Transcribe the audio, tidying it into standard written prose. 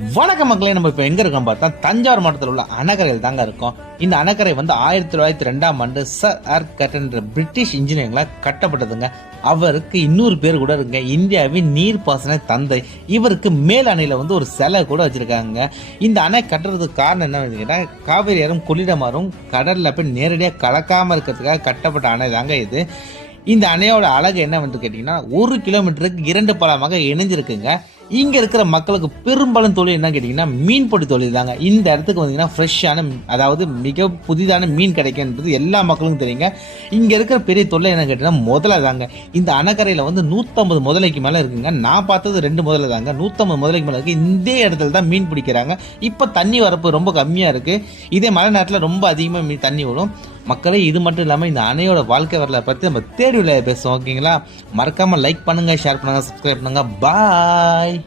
வணக்க மக்களே, நம்ம இப்ப எங்க இருக்கோம் பார்த்தா தஞ்சாவூர் மாவட்டத்தில் உள்ள அணக்கரையில் தாங்க இருக்கோம். இந்த அணக்கரை வந்து 1902 சர் ஆர்கட் என்ற பிரிட்டிஷ் இன்ஜினியரிங்ல கட்டப்பட்டதுங்க. அவருக்கு இன்னொரு பேர் கூட இருக்குங்க, இந்தியாவின் நீர்ப்பாசன தந்தை. இவருக்கு மேல் அணையில வந்து ஒரு சிலை கூட வச்சிருக்காங்க. இந்த அணை கட்டுறதுக்கு காரணம் என்ன கேட்டா, காவிரி ஆறும் கொள்ளிடமாறும் கடல்ல போய் நேரடியாக கலக்காம இருக்கிறதுக்காக கட்டப்பட்ட அணை தாங்க இது. இந்த அணையோட அழகு என்ன வந்து கேட்டீங்கன்னா, 1 கிலோமீட்டருக்கு 2 பாலமாக இணைஞ்சிருக்குங்க. இங்க இருக்கிற மக்களுக்கு பெரும்பாலும் தொழில் என்ன கேட்டீங்கன்னா, மீன்பிடி தொழில் தாங்க. இந்த இடத்துக்கு வந்தீங்கன்னா ஃப்ரெஷ்ஷான, அதாவது மிக புதிதான மீன் கிடைக்கும் என்பது எல்லா மக்களுக்கும் தெரியுங்க. இங்க இருக்கிற பெரிய தொல்லை என்ன கேட்டீங்கன்னா முதலை தாங்க. இந்த அணக்கரையில வந்து 150 முதலைக்கு மேல இருக்குங்க. நான் பார்த்தது 2 முதலை தாங்க. 150 முதலைக்கு மேல இருக்கு. இந்த இடத்துல தான் மீன் பிடிக்கிறாங்க. இப்ப தண்ணி வரப்பு ரொம்ப கம்மியா இருக்கு. இதே மழை நேரத்துல ரொம்ப அதிகமா தண்ணி வரும். மக்களே, இது மட்டும் இல்லாமல் இந்த அணையோட வாழ்க்கை வரலாறு பற்றி நம்ம தேடி பேசுவோம். ஓகேங்களா? மறக்காம லைக் பண்ணுங்க, ஷேர் பண்ணுங்க, சப்ஸ்கிரைப் பண்ணுங்க. பாய்.